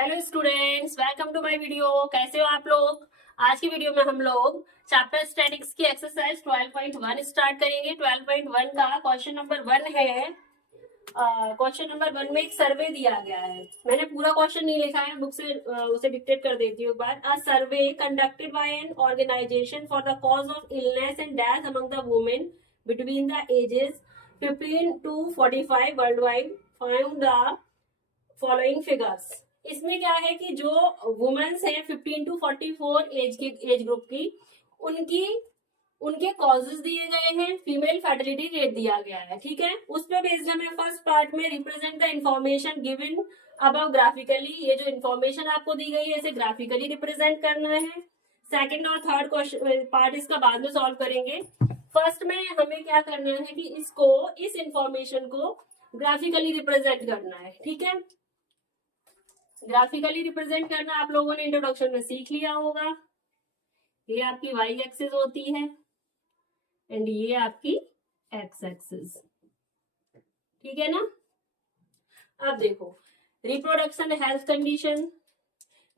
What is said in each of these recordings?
Hello students, welcome to my video. कैसे हो आप लोग। आज की वीडियो में हम लोग चैप्टर स्टैटिक्स की एक्सरसाइज 12.1 स्टार्ट करेंगे। 12.1 का क्वेश्चन नंबर 1 है। क्वेश्चन नंबर 1 में एक सर्वे दिया गया है। मैंने पूरा क्वेश्चन नहीं लिखा है, बुक से उसे डिक्टेट कर देती हूँ एक बार। A survey conducted by an organisation for the cause of illness and death among the women between the ages 15 to 45 worldwide found the following figures. इसमें क्या है कि जो वुमेन्स हैं 15 to 44 एज ग्रुप की, उनकी उनके कॉजेज दिए गए हैं, फीमेल फर्टिलिटी रेट दिया गया है। ठीक है, उस पर बेस्ड हमें फर्स्ट पार्ट में represent the information given above graphically. ये जो इन्फॉर्मेशन आपको दी गई है इसे ग्राफिकली रिप्रेजेंट करना है। सेकंड और थर्ड क्वेश्चन पार्ट इसका बाद में सॉल्व करेंगे। फर्स्ट में हमें क्या करना है कि इस इंफॉर्मेशन को ग्राफिकली रिप्रेजेंट करना है। ठीक है, ग्राफिकली रिप्रेजेंट करना आप लोगों ने इंट्रोडक्शन में सीख लिया होगा। ये आपकी वाई एक्सिस होती है एंड ये आपकी एक्स एक्सिस। ठीक है ना। अब देखो, reproduction health condition,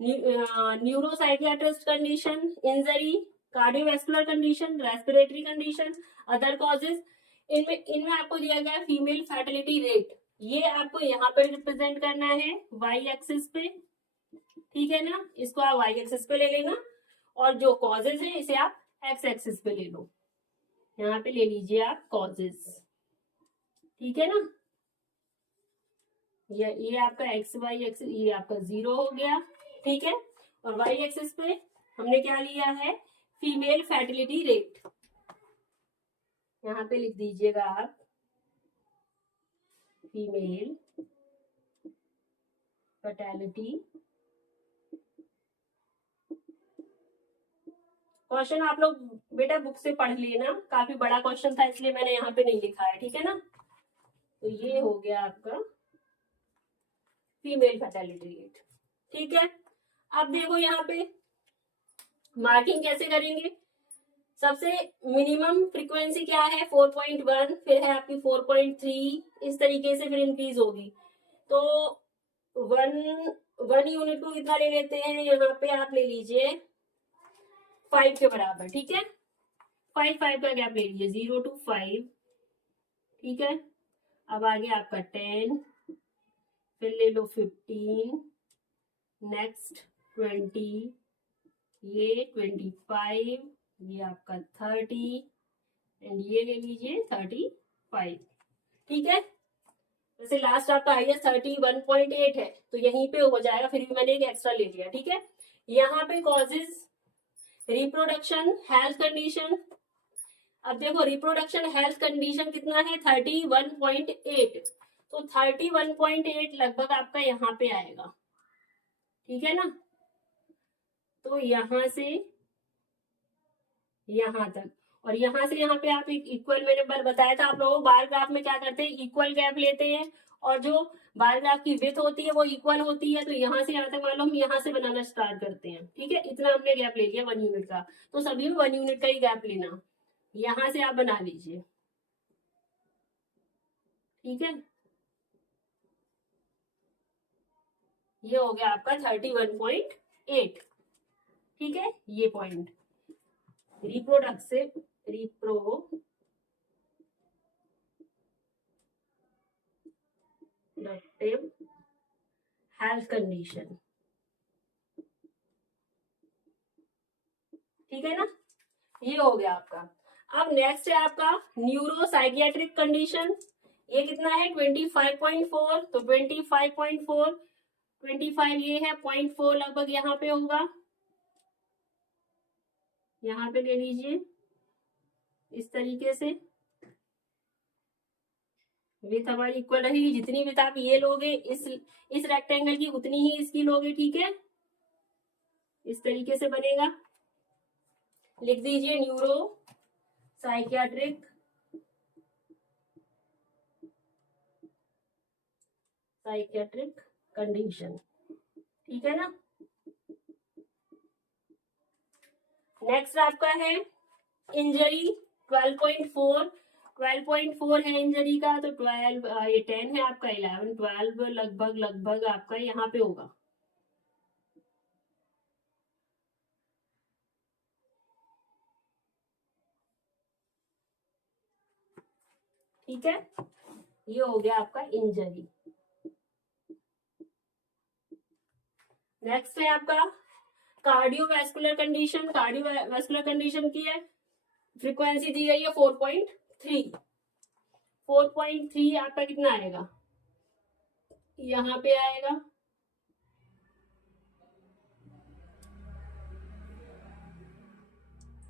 neuropsychiatrist condition, injury, cardiovascular condition, respiratory condition, other causes. इनमें आपको दिया गया फीमेल फर्टिलिटी रेट। ये आपको यहाँ पे रिप्रेजेंट करना है वाई एक्सिस पे। ठीक है ना, इसको आप वाई एक्सिस पे ले लेना और जो कॉजेज है इसे आप एक्स एक्सिस पे ले लो। यहाँ पे ले लीजिए आप कॉजेज। ठीक है ना, ये आपका एक्स वाई एक्सिस, ये आपका 0 हो गया। ठीक है, और वाई एक्सिस पे हमने क्या लिया है, फीमेल फर्टिलिटी रेट। यहाँ पे लिख दीजिएगा आप फीमेल फर्टिलिटी। क्वेश्चन आप लोग बेटा बुक से पढ़ लेना, काफी बड़ा क्वेश्चन था इसलिए मैंने यहाँ पे नहीं लिखा है। ठीक है ना, तो ये हो गया आपका फीमेल फर्टिलिटी रेट। ठीक है, अब देखो यहाँ पे मार्किंग कैसे करेंगे। सबसे मिनिमम फ्रीक्वेंसी क्या है 4.1, फिर है आपकी 4.3, इस तरीके से फिर इंक्रीज होगी। तो वन यूनिट को कितना ले लेते हैं, यहाँ पे आप ले लीजिए 5 के बराबर। ठीक है, 5 का गैप ले लीजिए, 0 to 5। ठीक है, अब आगे आपका 10, फिर ले लो 15, नेक्स्ट 20, ये 25, ये आपका 30 एंड ये ले लीजिए 35। ठीक है, जैसे लास्ट आपका आई 31.8 है तो यहीं पे हो जाएगा, फिर भी मैंने एक एक्स्ट्रा ले लिया। ठीक है, यहाँ पे कॉजेज, रिप्रोडक्शन, हेल्थ कंडीशन। अब देखो रिप्रोडक्शन हेल्थ कंडीशन कितना है 31.8, तो 31.8 लगभग आपका यहाँ पे आएगा। ठीक है ना, तो यहां से यहां तक, और यहां से यहाँ पे आप एक इक्वल, मैंने बताया था आप लोगों को बार ग्राफ में क्या करते हैं, इक्वल गैप लेते हैं और जो बार ग्राफ की विड्थ होती है वो इक्वल होती है। तो यहाँ से यहाँ तक मान लो हम यहाँ से बनाना स्टार्ट करते हैं। ठीक है, इतना हमने गैप ले लिया 1 यूनिट का, तो सभी में 1 यूनिट का ही गैप लेना। यहां से आप बना लीजिए। ठीक है, ये हो गया आपका 31.8। ठीक है, ये पॉइंट रिप्रोडक्टिव हेल्थ कंडीशन। ठीक है ना, ये हो गया आपका। अब नेक्स्ट है आपका न्यूरो साइकियाट्रिक कंडीशन। ये कितना है 25.4, तो 25.4, 25 ये है, 0.4 लगभग यहाँ पे होगा। यहाँ पे ले लीजिए इस तरीके से, विथ हमारी इक्वल रहेगी। जितनी विथ आप ये लोगे इस रेक्टेंगल की उतनी ही इसकी लोगे। ठीक है, इस तरीके से बनेगा। लिख दीजिए न्यूरो साइकियाट्रिक कंडीशन। ठीक है ना, नेक्स्ट आपका है इंजरी 12.4। 12.4 है इंजरी का, तो 12 ये 10 है आपका, 11 12 लगभग आपका यहाँ पे होगा। ठीक है, ये हो गया आपका इंजरी। नेक्स्ट है आपका कार्डियोवैस्कुलर कंडीशन। कार्डियोवैस्कुलर कंडीशन की है, फ्रीक्वेंसी दी गई है 4.3। 4.3 आपका कितना आएगा, यहाँ पे आएगा,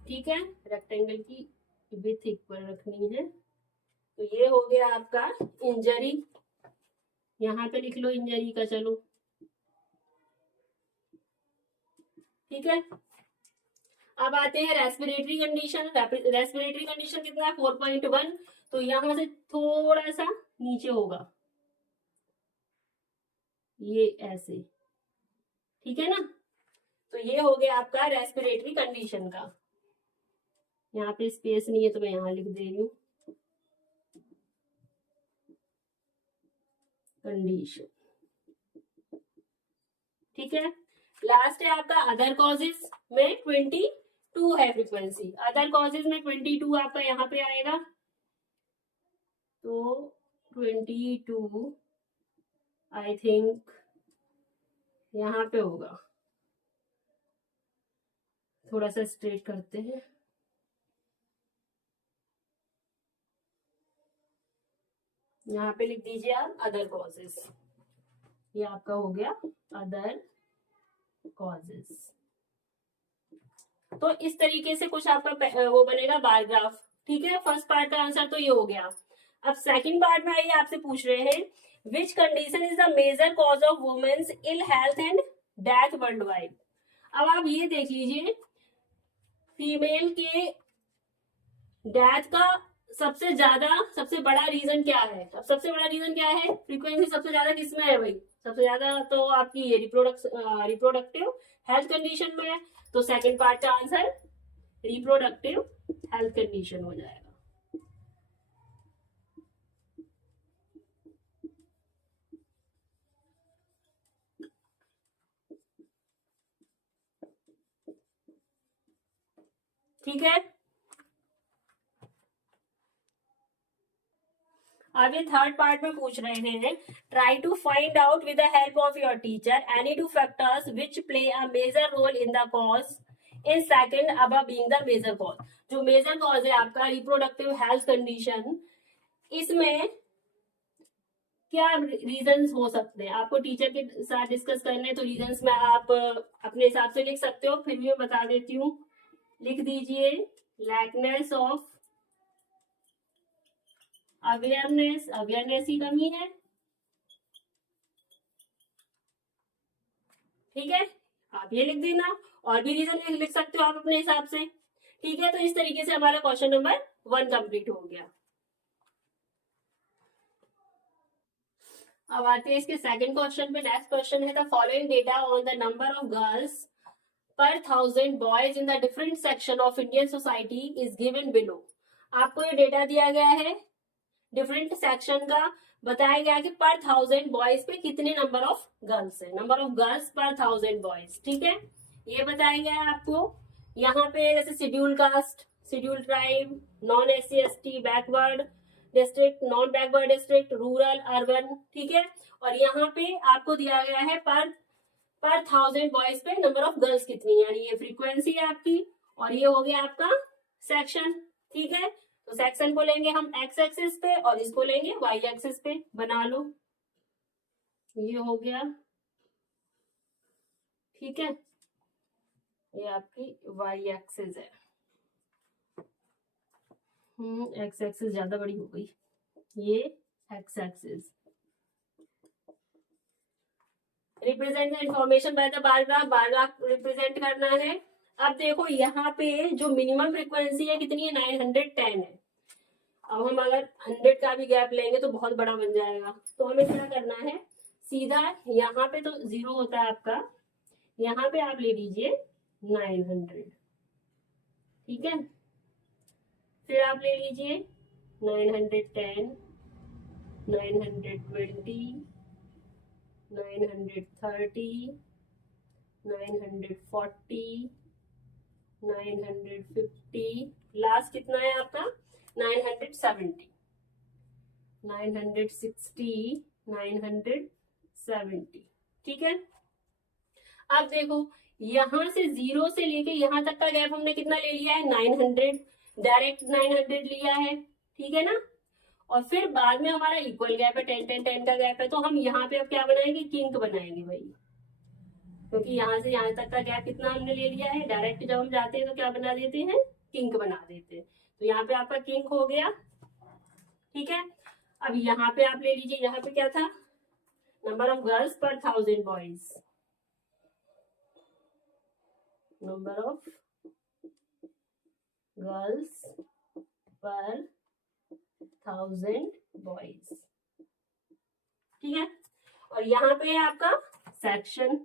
ठीक है, रेक्टेंगल की विड्थ इक्वल रखनी है। तो ये हो गया आपका इंजरी, यहाँ पे लिख लो इंजरी का, चलो ठीक है। अब आते हैं रेस्पिरेटरी कंडीशन। रेस्पिरेटरी कंडीशन कितना है 4.1, तो यहां से थोड़ा सा नीचे होगा, ये ऐसे, ठीक है ना। तो ये हो गया आपका रेस्पिरेटरी कंडीशन का। यहाँ पे स्पेस नहीं है तो मैं यहाँ लिख दे रही हूँ कंडीशन, ठीक है। लास्ट है आपका अदर कॉजेज में 22 है फ्रीक्वेंसी। अदर कॉजेज में 22 आपका यहाँ पे आएगा, तो 22 आई थिंक यहाँ पे होगा, थोड़ा सा स्ट्रेट करते हैं, यहाँ पे लिख दीजिए आप अदर कॉजेज, ये आपका हो गया अदर कॉजेज। तो इस तरीके से कुछ आपका वो बनेगा बार ग्राफ, ठीक है। फर्स्ट पार्ट का आंसर तो ये हो गया। अब सेकंड पार्ट में आइए, आपसे पूछ रहे हैं which condition is the major cause of women's ill health and death worldwide. अब आप ये देख लीजिए, फीमेल के डेथ का सबसे बड़ा रीजन क्या है। अब सबसे बड़ा रीजन क्या है, फ्रीक्वेंसी सबसे ज्यादा किसमें है भाई, सबसे ज्यादा तो आपकी ये रिप्रोडक्टिव हेल्थ कंडीशन में है। तो सेकंड पार्ट का आंसर रिप्रोडक्टिव हेल्थ कंडीशन हो जाएगा। ठीक है, अब ये थर्ड पार्ट में पूछ रहे हैं try to find out with the help of your teacher any two factors which play a major role in the cause in second अब बीइंग द मेजर कॉज। जो मेजर कॉज है आपका reproductive health condition, इसमें क्या reasons हो सकते हैं, आपको टीचर के साथ डिस्कस करने हैं, तो रीजंस में आप अपने हिसाब से लिख सकते हो, फिर भी मैं बता देती हूँ। लिख दीजिए लैकनेस ऑफ अवेयरनेस की कमी है, ठीक है, आप ये लिख देना। और भी रीजन लिख सकते हो आप अपने हिसाब से, ठीक है। तो इस तरीके से हमारा क्वेश्चन नंबर 1 कंप्लीट हो गया। अब आते हैं इसके सेकंड क्वेश्चन पे। नेक्स्ट क्वेश्चन है the following data on the number of girls पर 1000 boys in the different section of Indian society is given below. आपको ये डेटा दिया गया है डिफरेंट सेक्शन का, बताया गया कि पर 1000 बॉयज पे कितने नंबर ऑफ गर्ल्स है, नंबर ऑफ गर्ल्स पर 1000 बॉयज, ठीक है, ये बताया गया है आपको। यहाँ पे जैसे schedule caste, schedule tribe, non SC/ST, backward district, non backward district, rural, urban, ठीक है। और यहाँ पे आपको दिया गया है पर 1000 बॉयज पे नंबर ऑफ गर्ल्स कितनी है, यानी ये फ्रीक्वेंसी है आपकी, और ये हो गया आपका सेक्शन, ठीक है। तो सेक्शन को लेंगे हम एक्स एक्सिस पे और इसको लेंगे वाई एक्सिस पे, बना लो, ये हो गया, ठीक है, ये आपकी वाई एक्सिस है। एक्स एक्सिस ज्यादा बड़ी हो गई, ये x axis. Represent the information by the bar graph represent करना है। अब देखो यहाँ पे जो मिनिमम फ्रीक्वेंसी है कितनी है, 910 है। अब हम अगर 100 का भी गैप लेंगे तो बहुत बड़ा बन जाएगा, तो हमें क्या करना है, सीधा यहाँ पे तो 0 होता है आपका, यहाँ पे आप ले लीजिए 900, ठीक है। फिर आप ले लीजिए 910, 920, 930, 940, 950, लास्ट कितना है आपका 970, 960, 970, ठीक है। अब देखो यहां से 0 से लेके यहां तक का गैप हमने कितना ले लिया है, 900, डायरेक्ट 900 लिया है, ठीक है ना। और फिर बाद में हमारा इक्वल गैप है, 10 10 10 का गैप है, तो हम यहाँ पे अब क्या बनाएंगे, किंक बनाएंगे भाई, क्योंकि यहाँ से यहाँ तक का गैप कितना हमने ले लिया है। डायरेक्ट जब हम जाते हैं तो क्या बना देते हैं, किंक बना देते हैं। तो यहाँ पे आपका किंक हो गया, ठीक है। अब यहाँ पे आप ले लीजिए, यहाँ पे क्या था, नंबर ऑफ गर्ल्स पर 1000 बॉयज, नंबर ऑफ गर्ल्स पर 1000 बॉयज, ठीक है। और यहाँ पे है आपका सेक्शन,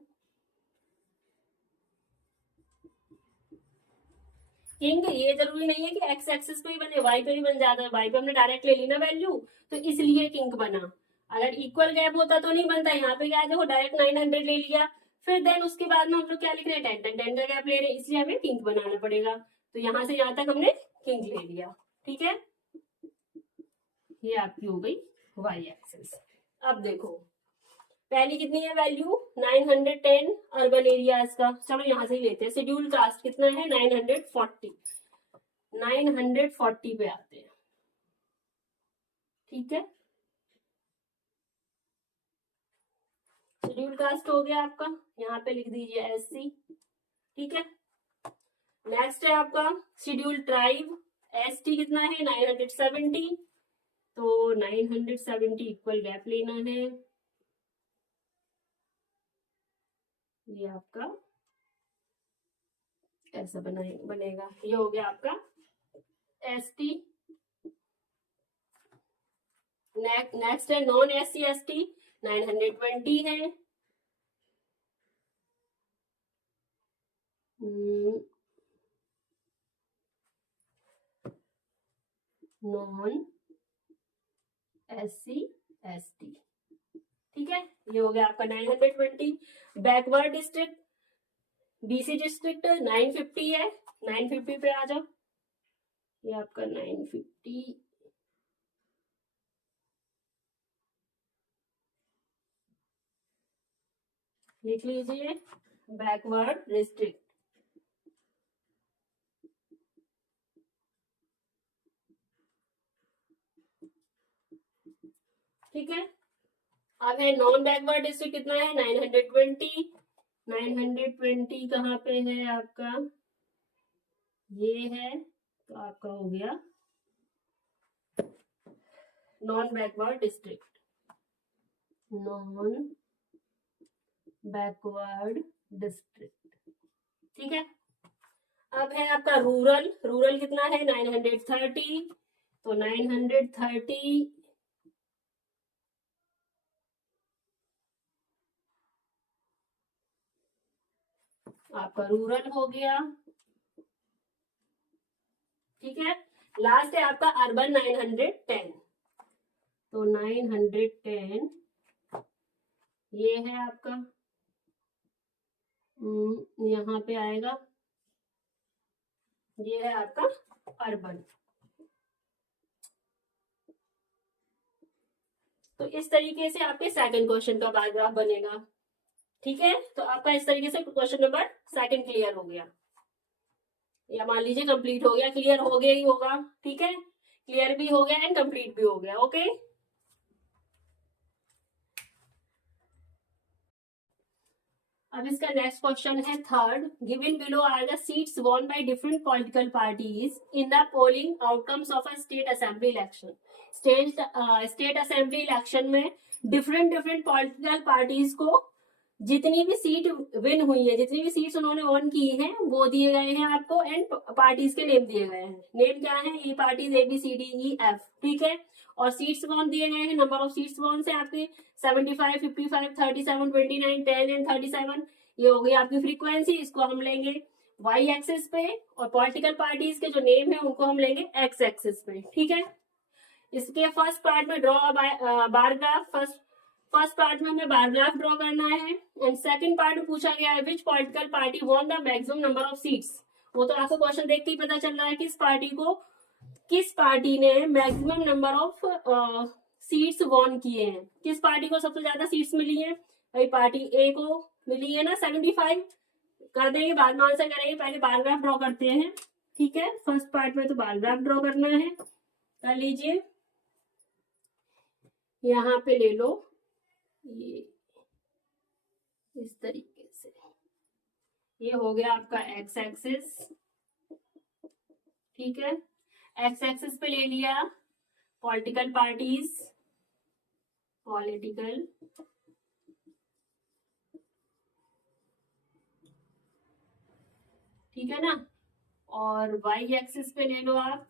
किंग ये जरूरी नहीं है कि एक्स एक्सिस पे ही बने, वाई पे भी बन जाता है। वाई पे हमने डायरेक्ट ले ली ना वैल्यू, तो इसलिए किंग बना। अगर इक्वल गैप होता तो नहीं बनता। यहाँ पे क्या है, देखो डायरेक्ट 900 ले लिया, फिर देन उसके बाद में हम लोग क्या लिख रहे हैं, 10 10 10 का गैप ले रहे हैं, इसलिए हमें किंग बनाना पड़ेगा। तो यहाँ से यहाँ तक हमने किंग ले लिया, ठीक है। ये आपकी हो गई वाई एक्सिस। अब देखो पहली कितनी है वैल्यू, 910 अर्बन एरिया का, चलो यहाँ से ही लेते हैं। शेड्यूल कास्ट कितना है, 940, 940 पे आते हैं, ठीक है। शेड्यूल कास्ट हो गया आपका, यहाँ पे लिख दीजिए SC, ठीक है। नेक्स्ट है आपका शेड्यूल ट्राइब, ST कितना है, 970, तो 970 इक्वल गैप लेना है। ये आपका ऐसा बनेगा, ये हो गया आपका ST। नेक्स्ट है नॉन SC ST, 920 है, नॉन SC ST, ठीक है। ये हो गया आपका 920। बैकवर्ड डिस्ट्रिक्ट BC डिस्ट्रिक्ट 950 है, 950 पे आ जाओ। ये आपका 950, लिख लीजिए बैकवर्ड डिस्ट्रिक्ट, ठीक है। अब है नॉन बैकवर्ड डिस्ट्रिक्ट कितना है, 920, 920 कहाँ पे है आपका, ये है, तो आपका हो गया non backward district, non backward district, ठीक है। अब है आपका रूरल, रूरल कितना है, 930, तो 930 आपका रूरल हो गया, ठीक है। लास्ट है आपका अर्बन 910, तो 910 ये है आपका, यहाँ पे आएगा, ये है आपका अर्बन। तो इस तरीके से आपके सेकंड क्वेश्चन का पैराग्राफ बनेगा, ठीक है। तो आपका इस तरीके से क्वेश्चन नंबर सेकंड क्लियर हो गया, या मान लीजिए कंप्लीट हो गया, क्लियर हो गया ही होगा, ठीक है। क्लियर भी हो गया एंड कंप्लीट भी हो गया, ओके। अब इसका नेक्स्ट क्वेश्चन है third, given below are the seats won by different political parties in the polling outcomes of a state assembly election. State assembly election में डिफरेंट डिफरेंट पॉलिटिकल पार्टीज को जितनी भी सीट विन हुई है, जितनी भी seats उन्होंने ऑन की हैं, वो दिए गए हैं आपको, एंड पार्टीज के नेम दिए गए हैं। नेम क्या है, ये पार्टीज ABCDEF, ठीक है। और सीट्स वॉन दिए गए हैं, नंबर ऑफ सीट्स वॉन से आपके 75, 55, 37, 29, 10 एंड 37। ये हो गई आपकी फ्रीक्वेंसी, इसको हम लेंगे वाई एक्सिस पे, और पॉलिटिकल पार्टीज के जो नेम है उनको हम लेंगे एक्स एक्सिस पे, ठीक है। इसके फर्स्ट पार्ट में draw bar graph, first part में हमें बार ग्राफ ड्रॉ करना है, एंड सेकंड पार्ट में पूछा गया है विच political party won the maximum number of seats. वो तो आपको क्वेश्चन देख के ही पता चल रहा है किस पार्टी ने maximum number of seats won किए हैं। किस पार्टी को सबसे ज्यादा सीट्स मिली है? भाई पार्टी ए को मिली है ना 75। कर देंगे, बाद में आंसर करेंगे, पहले बार ग्राफ ड्रॉ करते हैं। ठीक है, फर्स्ट पार्ट में तो बार ग्राफ ड्रॉ करना है, कर लीजिए। यहाँ पे ले लो ये इस तरीके से, ये हो गया आपका एक्स एक्सिस। ठीक है, एक्स एक्सिस पे ले लिया पॉलिटिकल पार्टीज, पॉलिटिकल, ठीक है ना। और वाई एक्सिस पे ले लो आप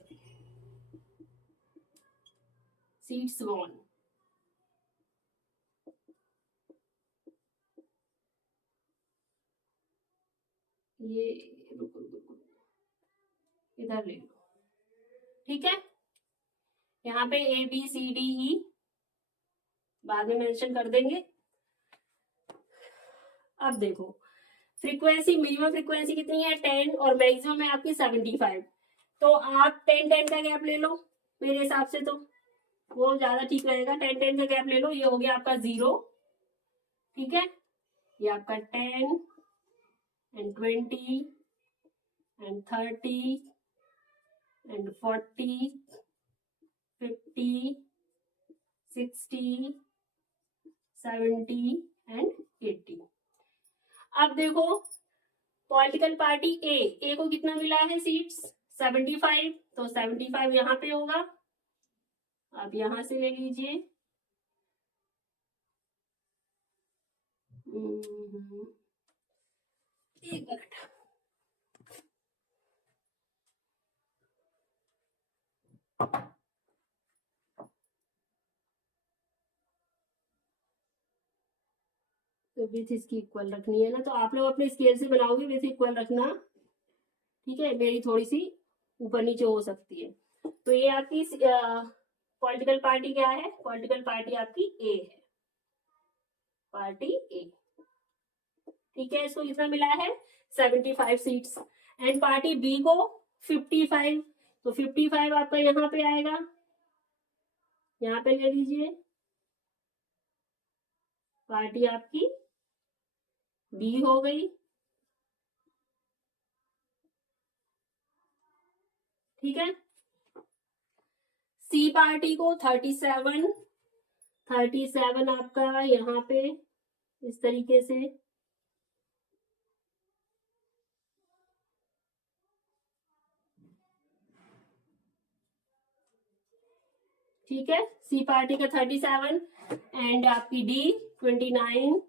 सीट्स वॉन। ये रुको रुको, इधर ले लो। ठीक है, यहाँ पे A B C D E बाद में मेंशन कर देंगे। अब देखो फ्रीक्वेंसी, मिनिमम फ्रीक्वेंसी कितनी है 10 और मैक्सिमम है आपकी 75। तो आप 10-10 का गैप ले लो, मेरे हिसाब से तो वो ज्यादा ठीक रहेगा। 10-10 का गैप ले लो, ये हो गया आपका 0। ठीक है, ये आपका 10 and 20 and 30 and 40, 50, 60, 70 and 80। अब देखो पॉलिटिकल पार्टी ए को कितना मिला है सीट्स? 75। तो 75 यहाँ पे होगा, आप यहां से ले लीजिए। एक मिनट, तो विथ इसकी इक्वल रखनी है ना, तो आप लोग अपने स्केल से बनाओगे, विथ इक्वल रखना। ठीक है, मेरी थोड़ी सी ऊपर नीचे हो सकती है। तो ये आपकी पॉलिटिकल पार्टी क्या है? पॉलिटिकल पार्टी आपकी ए है, पार्टी ए। ठीक है, इसको कितना मिला है? 75 सीट्स। एंड पार्टी बी को 55। तो 55 आपका यहाँ पे आएगा, यहाँ पे ले लीजिए। पार्टी आपकी बी हो गई। ठीक है, सी पार्टी को 37 आपका यहाँ पे इस तरीके से। ठीक है, सी पार्टी का 37 एंड आपकी डी 29।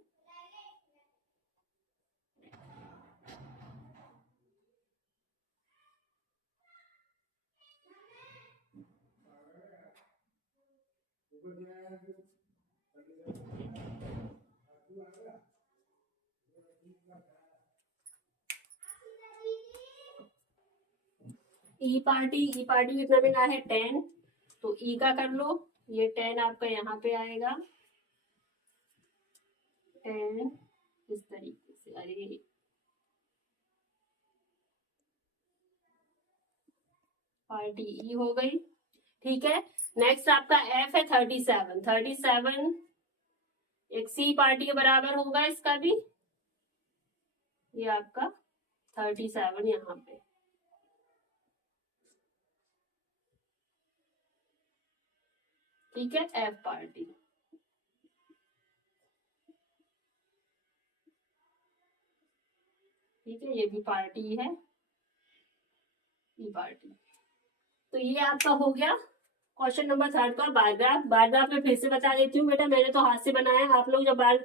ई पार्टी कितना मिला है? 10। तो ई का कर लो, ये 10 आपका यहाँ पे आएगा, 10 इस तरीके से। अरे पार्टी ई हो गई। ठीक है, नेक्स्ट आपका एफ है 37 एक सी पार्टी के बराबर होगा इसका भी। ये आपका 37 यहाँ पे। ठीक है, एफ पार्टी। ठीक है, ये भी पार्टी है, ई पार्टी। तो ये आपका हो गया क्वेश्चन नंबर 3 का बार ग्राफ में फिर से बता देती हूँ बेटा, मैंने तो हाथ से बनाया है। आप लोग जब बार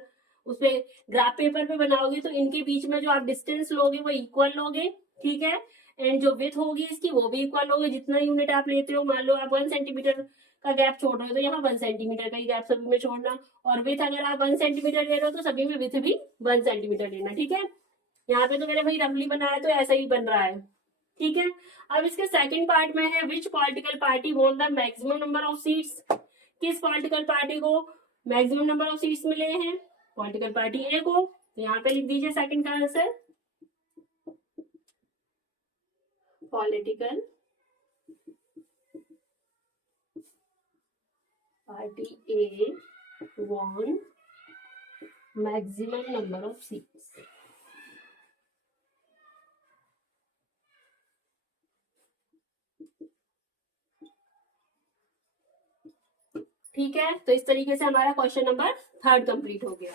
उस पे ग्राफ पेपर पे बनाओगे तो इनके बीच में जो आप डिस्टेंस लोगे वो इक्वल लोगे। ठीक है, एंड जो विथ होगी इसकी वो भी इक्वल होगी। जितना यूनिट आप लेते हो, मान लो आप 1 सेंटीमीटर का गैप छोड़ रहे हो तो यहाँ 1 सेंटीमीटर का ही गैप सभी में छोड़ना। और विथ अगर आप 1 सेंटीमीटर ले रहे हो तो सभी में विथ भी 1 सेंटीमीटर लेना। ठीक है, यहाँ पे तो मैंने भाई रफली बनाया तो ऐसा ही बन रहा है। ठीक है, अब इसके सेकंड पार्ट में है विच political party won the maximum number of seats. किस पॉलिटिकल पार्टी को मैक्सिमम नंबर ऑफ सीट्स मिले हैं? पॉलिटिकल पार्टी ए को। तो यहाँ पे लिख दीजिए सेकंड का answer, political party GTA won maximum number of seats. ठीक है, तो इस तरीके से हमारा क्वेश्चन नंबर 3 कंप्लीट हो गया।